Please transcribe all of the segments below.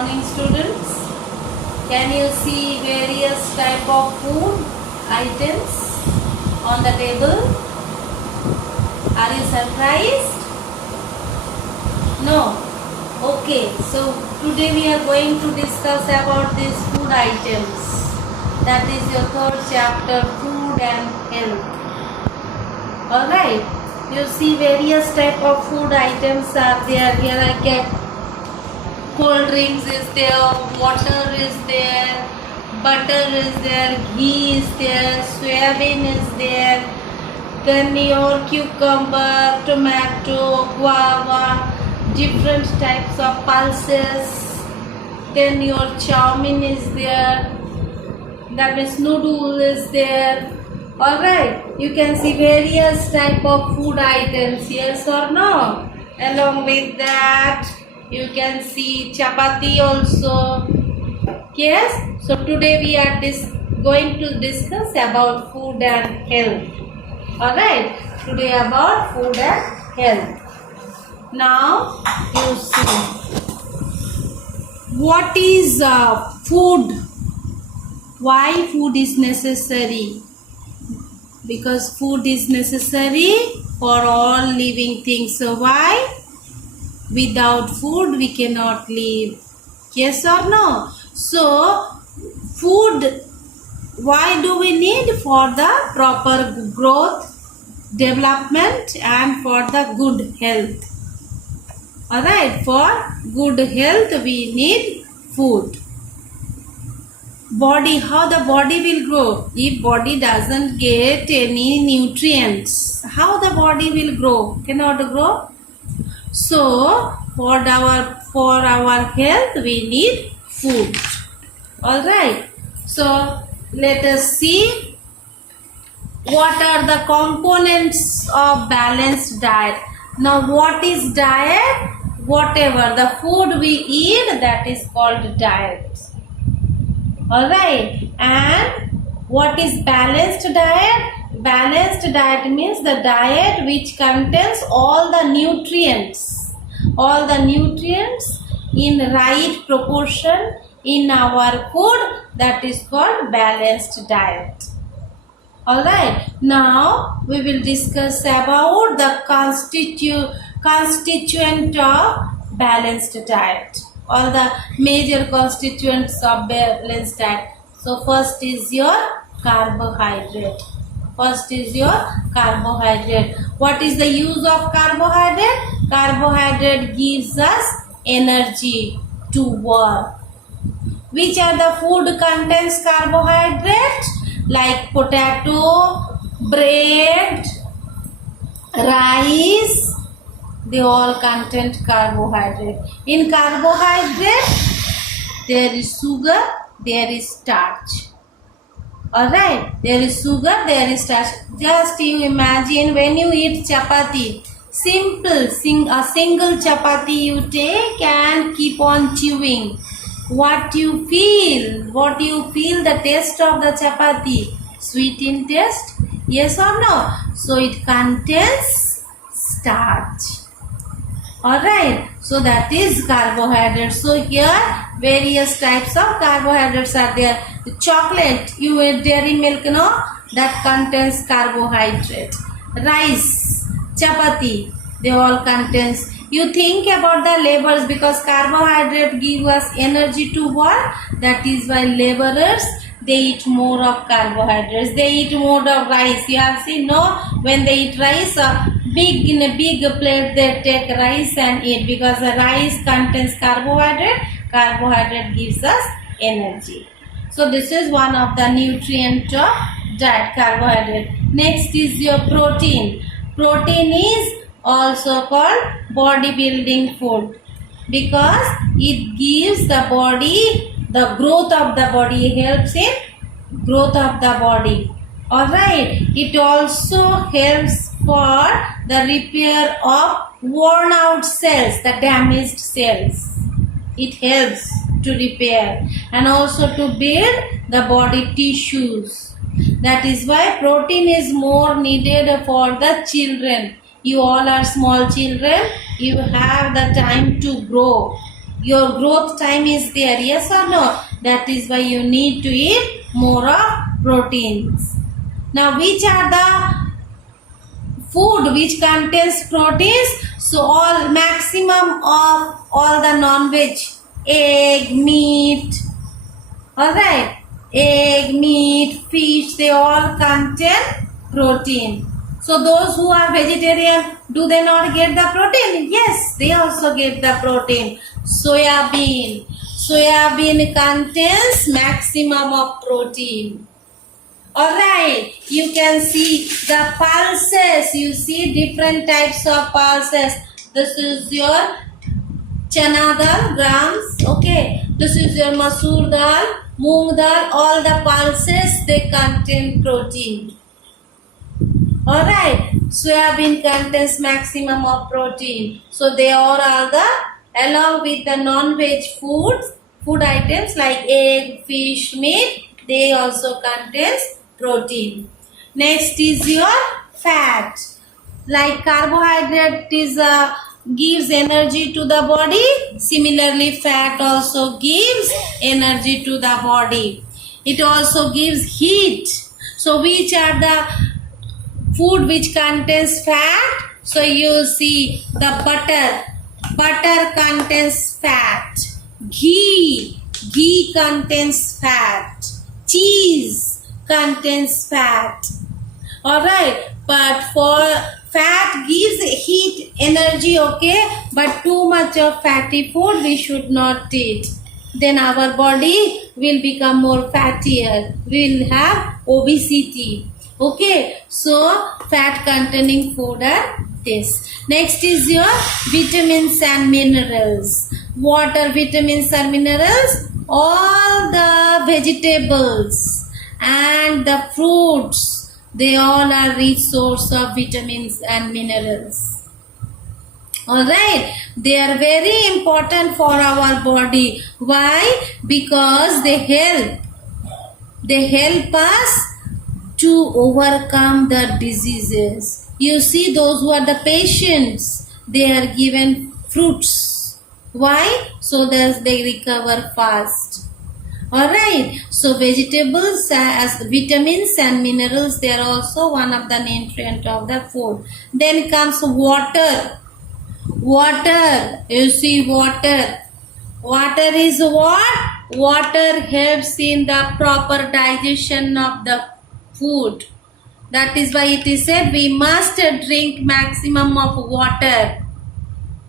morning, students. Can you see various type of food items on the table? Are you surprised? No. Okay, so today we are going to discuss about these food items. That is your third chapter, food and health. Alright, you see various type of food items are there. Here I get cold drinks is there, water is there, butter is there, ghee is there, soybean is there, then your cucumber, tomato, guava, different types of pulses, then your chow mein is there, that means noodle is there. Alright, you can see various type of food items, yes or no? Along with that, you can see chapati also. Yes, so today we are going to discuss about food and health. Alright, today about food and health. Now you see what is food. Why food is necessary? Because food is necessary for all living things. So why? Without food we cannot live. Yes or no? So food, why do we need? For the proper growth, development and for the good health. Alright, for good health we need food. Body, how the body will grow? If body doesn't get any nutrients, how the body will grow? Cannot grow. So for our health we need food. Alright, so let us see what are the components of balanced diet. Now what is diet? Whatever the food we eat, that is called diet. Alright, and what is balanced diet? Balanced diet means the diet which contains all the nutrients in right proportion in our food, that is called balanced diet. Alright, now we will discuss about the constituent of balanced diet, or the major constituents of balanced diet. So first is your carbohydrate. What is the use of carbohydrate? Carbohydrate gives us energy to work. Which are the food contains carbohydrate? Like potato, bread, rice, they all contain carbohydrate. In carbohydrate, there is sugar, there is starch. Alright, there is sugar, there is starch. Just you imagine when you eat chapati, a single chapati you take and keep on chewing. What you feel? The taste of the chapati? Sweet in taste? Yes or no? So it contains starch. Alright, so that is carbohydrate. So here various types of carbohydrates are there. The chocolate, you eat dairy milk, no? That contains carbohydrate. Rice, chapati, they all contains. You think about the laborers, because carbohydrate give us energy to work. That is why laborers, they eat more of carbohydrates. They eat more of rice. You have seen, no? When they eat rice, in a big plate they take rice and eat, because the rice contains carbohydrate. Carbohydrate gives us energy. So this is one of the nutrient of diet, carbohydrate. Next is your protein. Protein is also called bodybuilding food, because it gives the body the growth of the body, helps in growth of the body. Alright, it also helps for the repair of worn out cells, the damaged cells. It helps to repair and also to build the body tissues. That is why protein is more needed for the children. You all are small children, you have the time to grow. your growth time is there, yes or no? That is why you need to eat more of proteins. Now, which are the food which contains proteins? So all maximum of all the non-veg, egg, meat, alright, egg, meat, fish, they all contain protein. So those who are vegetarian, do they not get the protein? Yes, they also get the protein. Soybean contains maximum of protein. Alright, you can see the pulses. You see different types of pulses. This is your chana dal, grams. Okay, this is your masoor dal, moong dal. All the pulses, they contain protein. Alright, soybean contains maximum of protein. So they all are the, along with the non-veg food items like egg, fish, meat, they also contains protein. Next is your fat. Like carbohydrate is gives energy to the body. Similarly, fat also gives energy to the body. It also gives heat. So which are the food which contains fat? So you see the butter contains fat. Ghee contains fat. Cheese contains fat. Alright, but for fat gives heat, energy, okay, but too much of fatty food we should not eat. Then our body will become more fattier. We will have obesity. Okay, so fat containing food are this. Next is your vitamins and minerals. What are vitamins and minerals? All the vegetables and the fruits, they all are rich source of vitamins and minerals. Alright, they are very important for our body. Why? Because they help us to overcome the diseases. You see, those who are the patients, they are given fruits. Why? So that they recover fast. Alright, so vegetables as vitamins and minerals, they are also one of the nutrient of the food. Then comes water. Water, you see water. Water is what? Water helps in the proper digestion of the food. That is why it is said we must drink maximum of water.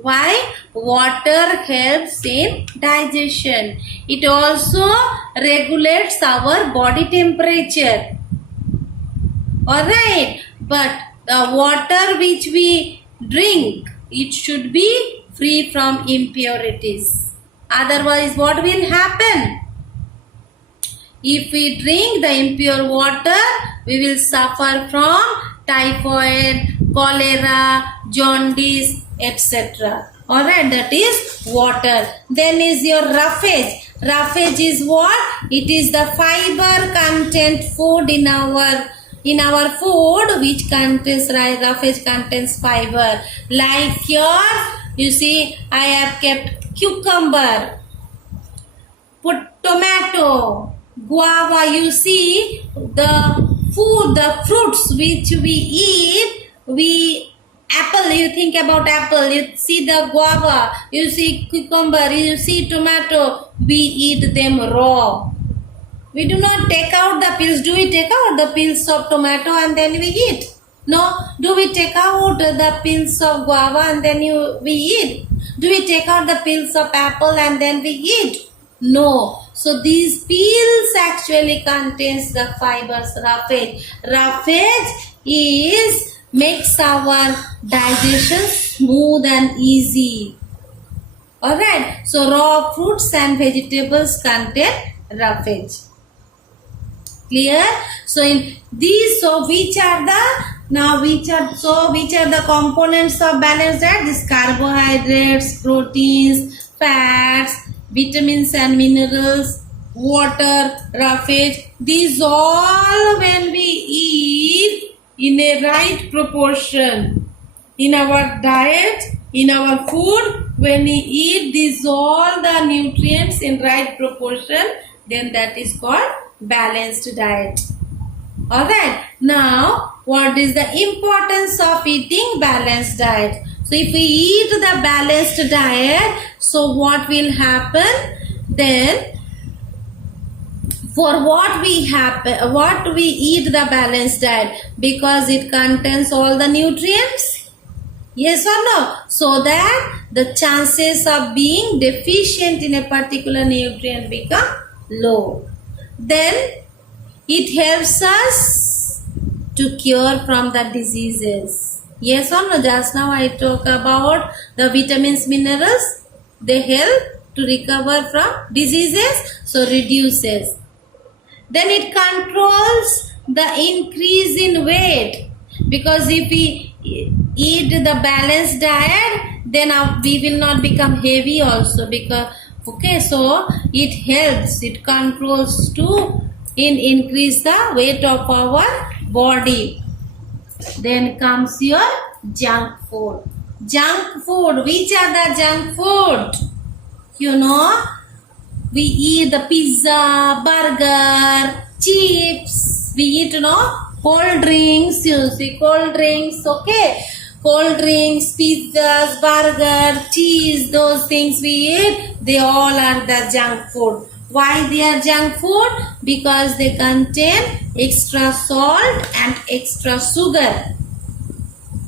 Why? Water helps in digestion. It also regulates our body temperature. Alright, but the water which we drink, it should be free from impurities. Otherwise, what will happen? If we drink the impure water, we will suffer from typhoid, cholera, jaundice, etc. Alright, that is water. Then is your roughage. Roughage is what? It is the fiber content food in our food which contains, roughage contains fiber. Like here, you see, I have kept cucumber, put tomato, guava. You see the fruits which we eat, apple, you think about apple, you see the guava, you see cucumber, you see tomato, we eat them raw. We do not take out the peels. Do we take out the peels of tomato and then we eat? No. Do we take out the peels of guava and then we eat? Do we take out the peels of apple and then we eat? No. So these peels actually contains the fibers, roughage. Roughage makes our digestion smooth and easy. Alright. So raw fruits and vegetables contain roughage. Clear? So in these, which are the components of balanced diet? These carbohydrates, proteins, fats, vitamins and minerals, water, roughage. These all, when we eat in a right proportion in our diet, in our food, when we eat these all the nutrients in right proportion, then that is called balanced diet. Alright, now what is the importance of eating balanced diet? So if we eat the balanced diet, so what will happen? Then for what we eat the balanced diet, because it contains all the nutrients, yes or no, so that the chances of being deficient in a particular nutrient become low. Then it helps us to cure from the diseases, yes or no. Just now I talk about the vitamins, minerals, they help to recover from diseases, so reduces. Then it controls the increase in weight, because if we eat the balanced diet, then we will not become heavy also, because okay, so it helps, it controls to increase the weight of our body. Then comes your junk food. Junk food, which are the junk food? You know, we eat the pizza, burger, chips, we eat, you know, cold drinks, you see, cold drinks, okay, cold drinks, pizzas, burger, cheese, those things we eat, they all are the junk food. Why they are junk food? Because they contain extra salt and extra sugar.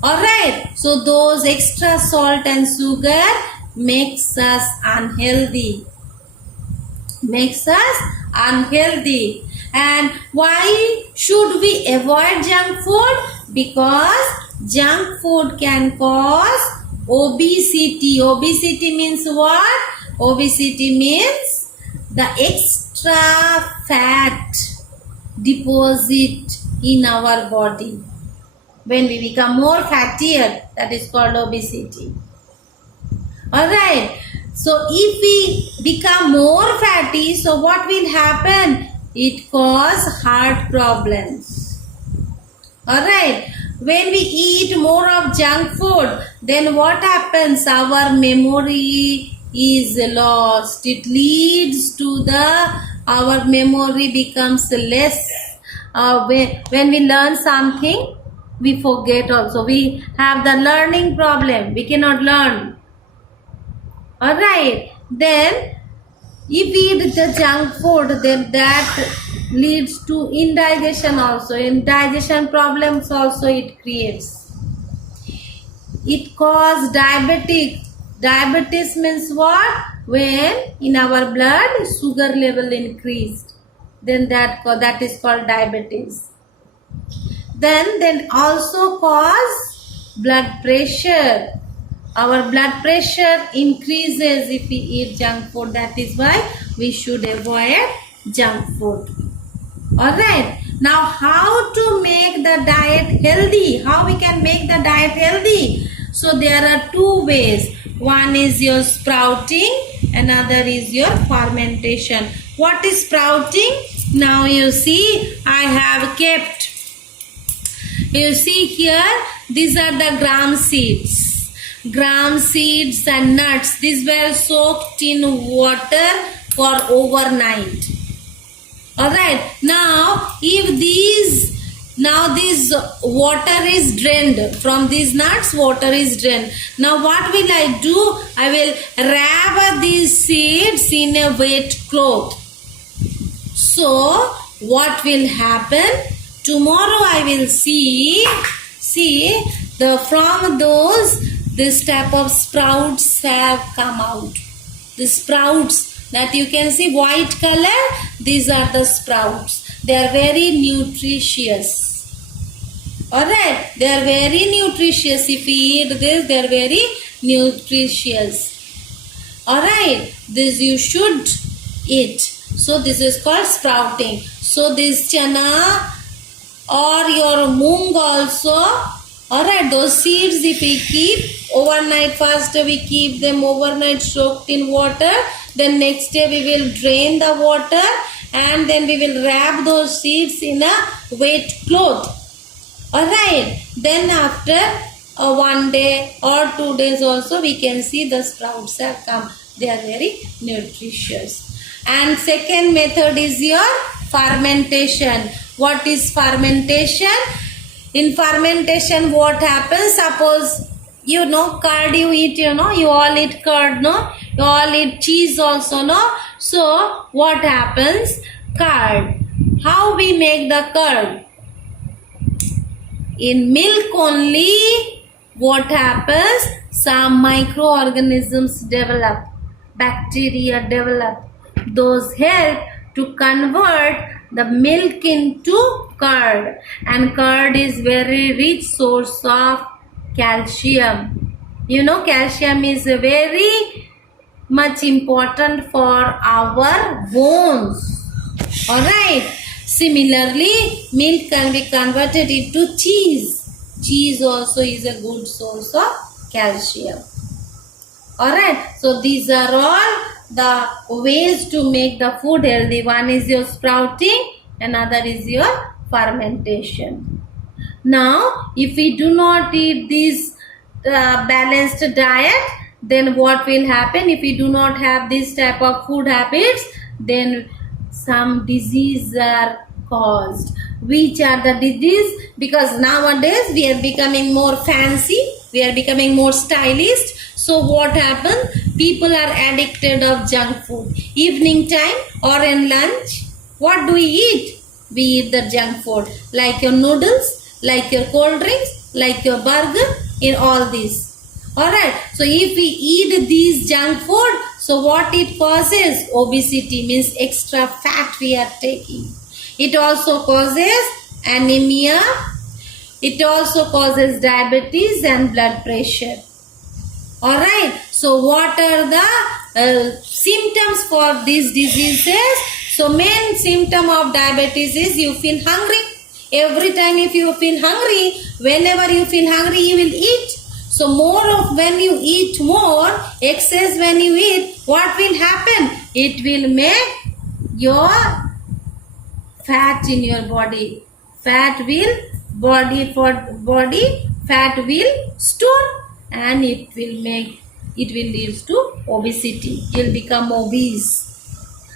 Alright, so those extra salt and sugar makes us unhealthy. Makes us unhealthy. And why should we avoid junk food? Because junk food can cause obesity. Obesity means what? Obesity means the extra fat deposit in our body. When we become more fattier, that is called obesity. Alright, so if we become more fatty, so what will happen? It causes heart problems. Alright, when we eat more of junk food, then what happens? Our memory is lost. It leads to our memory becomes less. When we learn something, we forget also. We have the learning problem. We cannot learn. Alright, then if we eat the junk food, then that leads to indigestion also. Indigestion problems also it creates. It causes diabetic. Diabetes means what? When in our blood sugar level increased, then that is called diabetes. Then also cause blood pressure. Our blood pressure increases if we eat junk food. That is why we should avoid junk food. Alright. Now how to make the diet healthy? How we can make the diet healthy? So there are two ways. One is your sprouting, another is your fermentation. What is sprouting? Now you see, I have kept. You see here, these are the gram seeds. Gram seeds and nuts. These were soaked in water for overnight. Alright. Now, if this water is drained from these nuts, water is drained. Now what will I do? I will wrap these seeds in a wet cloth. So what will happen? Tomorrow I will see from those this type of sprouts have come out. The sprouts that you can see white color, these are the sprouts. They are very nutritious. Alright, they are very nutritious. If we eat this, they are very nutritious. Alright, this you should eat. So this is called sprouting. So this chana or your moong also, alright, those seeds if we keep overnight, first we keep them overnight soaked in water, then next day we will drain the water and then we will wrap those seeds in a wet cloth. Alright, then after 1 day or 2 days also we can see the sprouts have come. They are very nutritious. And second method is your fermentation. What is fermentation? In fermentation what happens? Suppose curd you eat, you all eat curd, no? You all eat cheese also, no? So what happens? Curd. How we make the curd? In milk only, what happens? Some microorganisms develop, bacteria develop. Those help to convert the milk into curd, and curd is very rich source of calcium. Calcium is very much important for our bones. Alright. Similarly, milk can be converted into cheese. Cheese also is a good source of calcium. Alright. So these are all the ways to make the food healthy. One is your sprouting, another is your fermentation. Now, if we do not eat this balanced diet, then what will happen? If we do not have this type of food habits, then some diseases are caused. Which are the disease? Because nowadays we are becoming more fancy, we are becoming more stylish. So what happens? People are addicted of junk food. Evening time or in lunch, what do we eat? We eat the junk food, like your noodles, like your cold drinks, like your burger, in all these. Alright, so if we eat these junk food, so what it causes? Obesity, means extra fat we are taking. It also causes anemia. It also causes diabetes and blood pressure. Alright, so what are the symptoms for these diseases? So main symptom of diabetes is you feel hungry. Every time if you feel hungry, whenever you feel hungry, you will eat. So more of when you eat more, excess when you eat, what will happen? It will make your fat in your body. Fat will fat will store, and it will lead to obesity. You will become obese.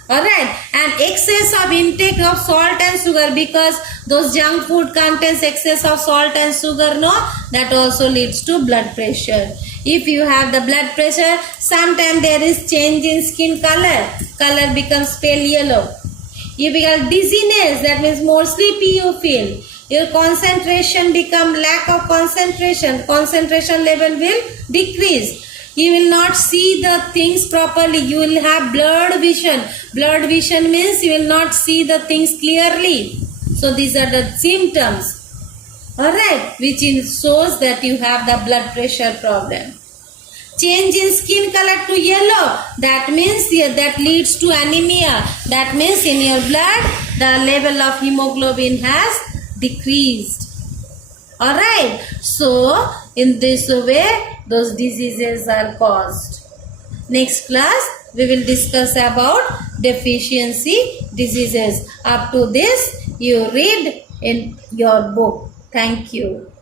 Alright, and excess of intake of salt and sugar, because those junk food contains excess of salt and sugar, no, that also leads to blood pressure. If you have the blood pressure, sometimes there is change in skin color. Color becomes pale yellow. You become dizziness, that means more sleepy you feel. Your concentration become lack of concentration. Concentration level will decrease. You will not see the things properly. You will have blurred vision. Blurred vision means you will not see the things clearly. So these are the symptoms. Alright, which shows that you have the blood pressure problem. Change in skin color to yellow, that means that leads to anemia. That means in your blood the level of hemoglobin has decreased. Alright, so in this way those diseases are caused. Next class we will discuss about deficiency diseases. Up to this you read in your book. Thank you.